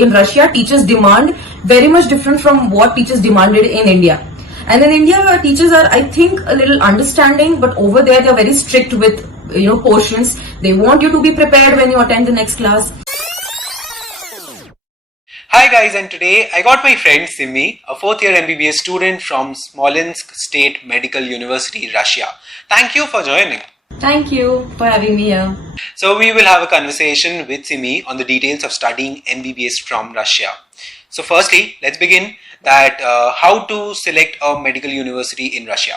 in Russia, teachers demand very much different from what teachers demanded in India. And in India, our teachers are, I think, a little understanding, but over there, they're very strict with, portions. They want you to be prepared when you attend the next class. Hi guys, and today I got my friend Simi, a 4th year MBBS student from Smolensk State Medical University, Russia. Thank you for joining. Thank you for having me here. So we will have a conversation with Simi on the details of studying MBBS from Russia. So firstly, let's begin that how to select a medical university in Russia.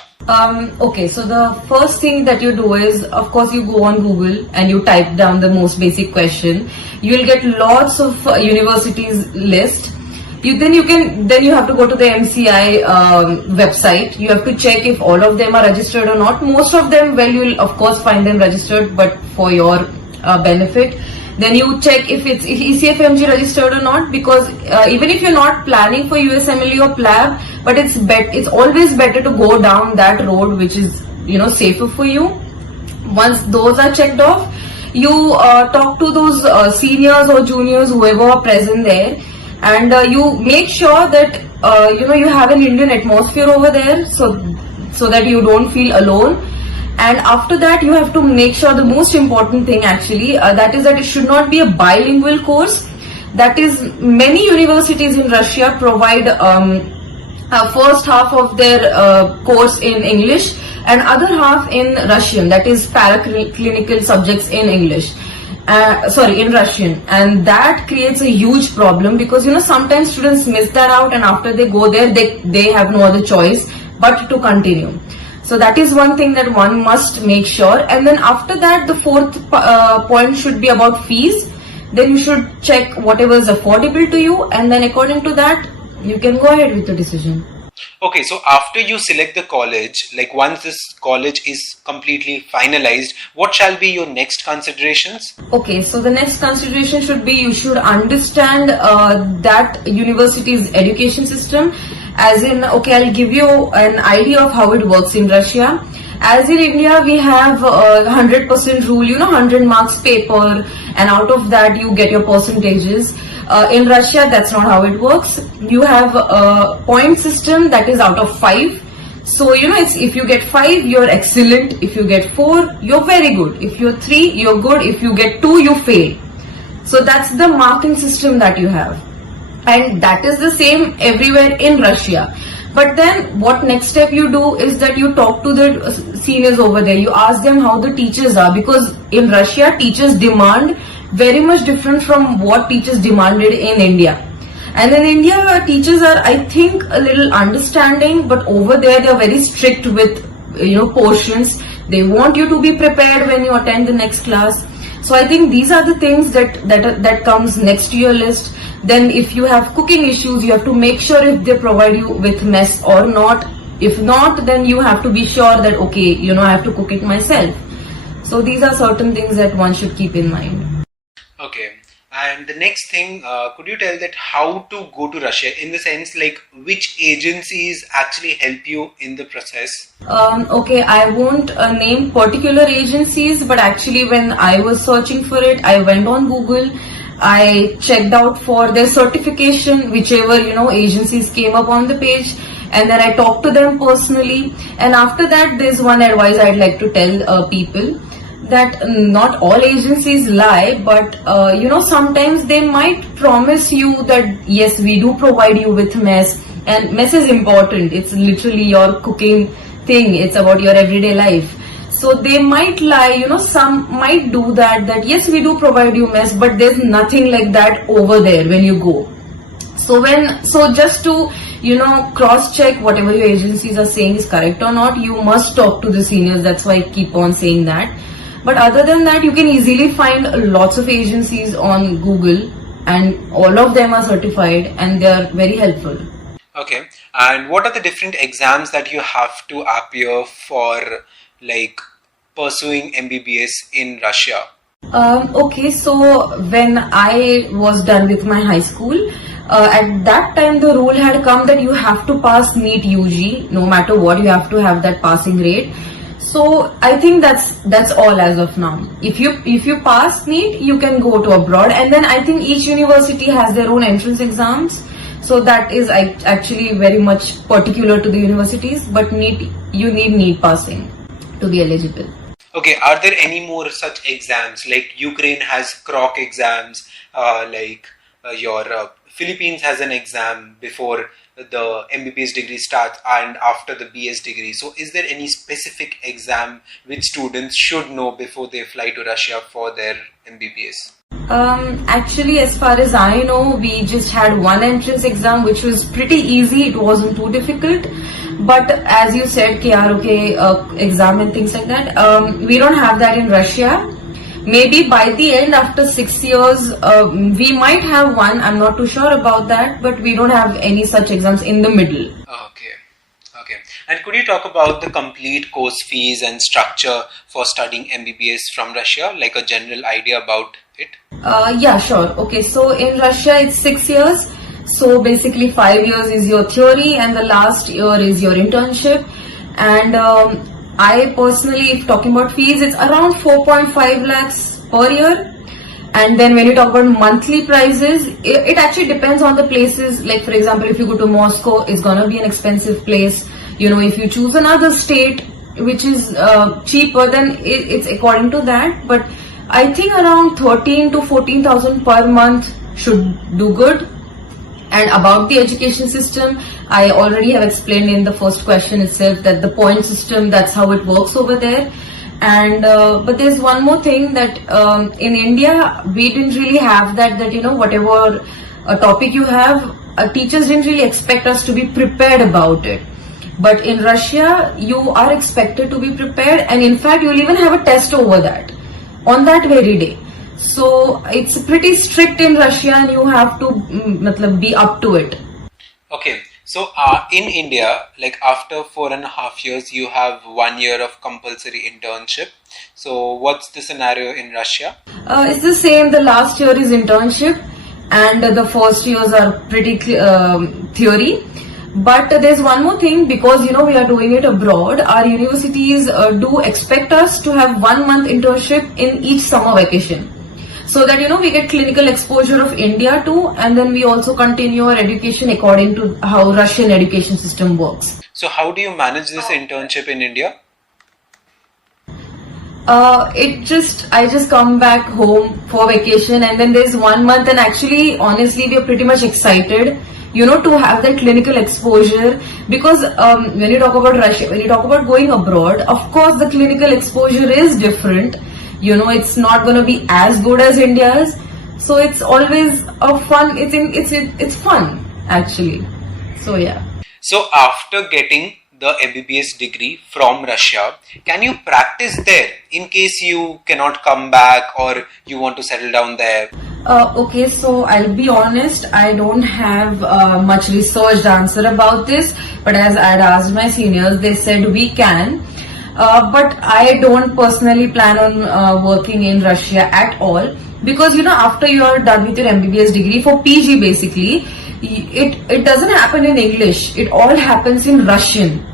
Okay, so the first thing that you do is, of course, you go on Google and you type down the most basic question. You will get lots of universities list. Then you have to go to the MCI website. You have to check if all of them are registered or not. Most of them, well, you will of course find them registered, but for your benefit. Then you check if it's ECFMG registered or not, because even if you're not planning for USMLE or PLAB, but it's always better to go down that road which is safer for you. Once those are checked off, you talk to those seniors or juniors, whoever are present there, and you make sure that you have an Indian atmosphere over there, so that you don't feel alone. And after that, you have to make sure, the most important thing actually, that is that it should not be a bilingual course. That is, many universities in Russia provide first half of their course in English and other half in Russian, that is paraclinical subjects in English. In Russian, and that creates a huge problem because sometimes students miss that out, and after they go there, they have no other choice but to continue. So that is one thing that one must make sure. And then after that, the fourth point should be about fees. Then you should check whatever is affordable to you, and then according to that, you can go ahead with the decision. Okay, so after you select the college, like once this college is completely finalized, what shall be your next considerations? Okay, so the next consideration should be, you should understand that university's education system. As in, okay, I'll give you an idea of how it works in Russia. As in India, we have 100% rule, 100 marks paper, and out of that you get your percentages. In Russia, that's not how it works. You have a point system that is out of 5. So, it's, if you get 5, you're excellent. If you get 4, you're very good. If you're 3, you're good. If you get 2, you fail. So that's the marking system that you have. And that is the same everywhere in Russia. But then what next step you do is that you talk to the seniors over there. You ask them how the teachers are, because in Russia, teachers demand very much different from what teachers demanded in India. And in India, our teachers are, I think, a little understanding, but over there, they are very strict with, portions. They want you to be prepared when you attend the next class. So I think these are the things that comes next to your list. Then if you have cooking issues, you have to make sure if they provide you with mess or not. If not, then you have to be sure that, okay, I have to cook it myself. So these are certain things that one should keep in mind. Okay. And the next thing, could you tell that how to go to Russia, in the sense like which agencies actually help you in the process? Okay, I won't name particular agencies, but actually when I was searching for it, I went on Google. I checked out for their certification, whichever agencies came up on the page, and then I talked to them personally. And after that, there's one advice I'd like to tell people, that not all agencies lie, but sometimes they might promise you that yes, we do provide you with mess, and mess is important. It's literally your cooking thing. It's about your everyday life. So they might lie, some might do that yes, we do provide you mess, but there's nothing like that over there when you go. So just to, cross check whatever your agencies are saying is correct or not, you must talk to the seniors. That's why I keep on saying that. But other than that, you can easily find lots of agencies on Google, and all of them are certified and they are very helpful. Okay. And what are the different exams that you have to appear for, like, pursuing MBBS in Russia? Okay, so when I was done with my high school, at that time the rule had come that you have to pass NEET-UG, no matter what, you have to have that passing rate. So I think that's all as of now. If you pass NEET, you can go to abroad, and then I think each university has their own entrance exams. So that is actually very much particular to the universities. But NEET, you need NEET passing to be eligible. Okay, are there any more such exams? Like Ukraine has CROC exams, your Philippines has an exam before the MBBS degree starts and after the BS degree. So is there any specific exam which students should know before they fly to Russia for their MBBS? Actually, as far as I know, we just had one entrance exam which was pretty easy. It wasn't too difficult. But as you said, KROK exam and things like that, we don't have that in Russia. Maybe by the end, after 6 years, we might have one. I'm not too sure about that, but we don't have any such exams in the middle. Okay. And could you talk about the complete course fees and structure for studying MBBS from Russia, like a general idea about it? Yeah, sure. Okay, so in Russia, it's 6 years. So basically 5 years is your theory and the last year is your internship. And I personally, if talking about fees, it's around 4.5 lakhs per year. And then when you talk about monthly prices, it actually depends on the places. Like for example, if you go to Moscow, it's gonna be an expensive place. You know, if you choose another state which is cheaper, then it's according to that. But I think around 13 to 14,000 per month should do good. And about the education system, I already have explained in the first question itself that the point system, that's how it works over there. And but there's one more thing that in India, we didn't really have that you know, whatever topic you have, teachers didn't really expect us to be prepared about it. But in Russia, you are expected to be prepared, and in fact, you'll even have a test over that on that very day. So it's pretty strict in Russia, and you have to be up to it. Okay, so in India, like after 4.5 years, you have 1 year of compulsory internship. So what's the scenario in Russia? It's the same. The last year is internship, and the first years are pretty theory. But there's one more thing, because you know we are doing it abroad. Our universities do expect us to have 1 month internship in each summer vacation. So that, you know, we get clinical exposure of India too, and then we also continue our education according to how Russian education system works. So how do you manage this internship in India? I just come back home for vacation, and then there's 1 month, and actually, honestly, we are pretty much excited, you know, to have that clinical exposure, because when you talk about Russia, when you talk about going abroad, of course, the clinical exposure is different. You know, it's not going to be as good as India's. So it's always a fun, it's fun actually. So yeah. So after getting the MBBS degree from Russia, can you practice there in case you cannot come back or you want to settle down there? Okay, so I'll be honest, I don't have much researched answer about this, but as I had asked my seniors, they said we can. But I don't personally plan on working in Russia at all, because you know, after you are done with your MBBS degree for PG, basically it doesn't happen in English, it all happens in Russian,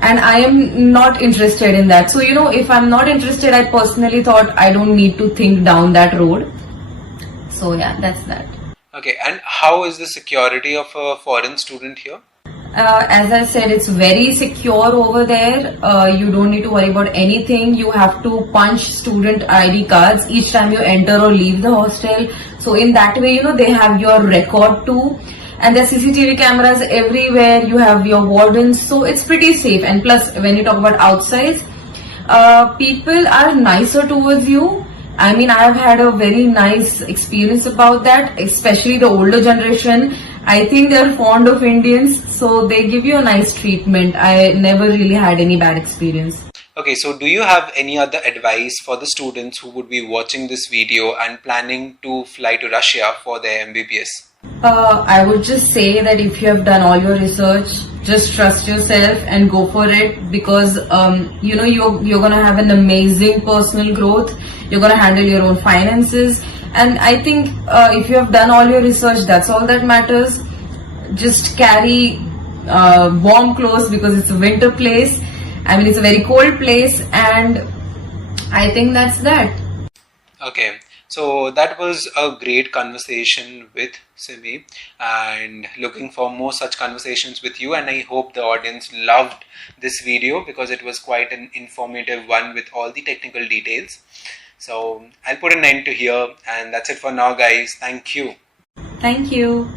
and I am not interested in that. So you know, if I'm not interested, I personally thought I don't need to think down that road. So yeah, that's that. Okay, and how is the security of a foreign student here? As I said, it's very secure over there. You don't need to worry about anything. You have to punch student ID cards each time you enter or leave the hostel. So in that way, you know, they have your record too. And there's CCTV cameras everywhere. You have your wardens. So it's pretty safe. And plus, when you talk about outside, people are nicer towards you. I mean, I have had a very nice experience about that, especially the older generation. I think they're fond of Indians, so they give you a nice treatment. I never really had any bad experience. Okay, so do you have any other advice for the students who would be watching this video and planning to fly to Russia for their MBBS? I would just say that if you have done all your research, just trust yourself and go for it, because you know, you're gonna have an amazing personal growth. You're gonna handle your own finances. And I think if you have done all your research, that's all that matters. Just carry warm clothes because it's a winter place, I mean, it's a very cold place, and I think that's that. Okay, so that was a great conversation with Simi, and looking for more such conversations with you. And I hope the audience loved this video because it was quite an informative one with all the technical details. So I'll put an end to here, and that's it for now, guys. Thank you. Thank you.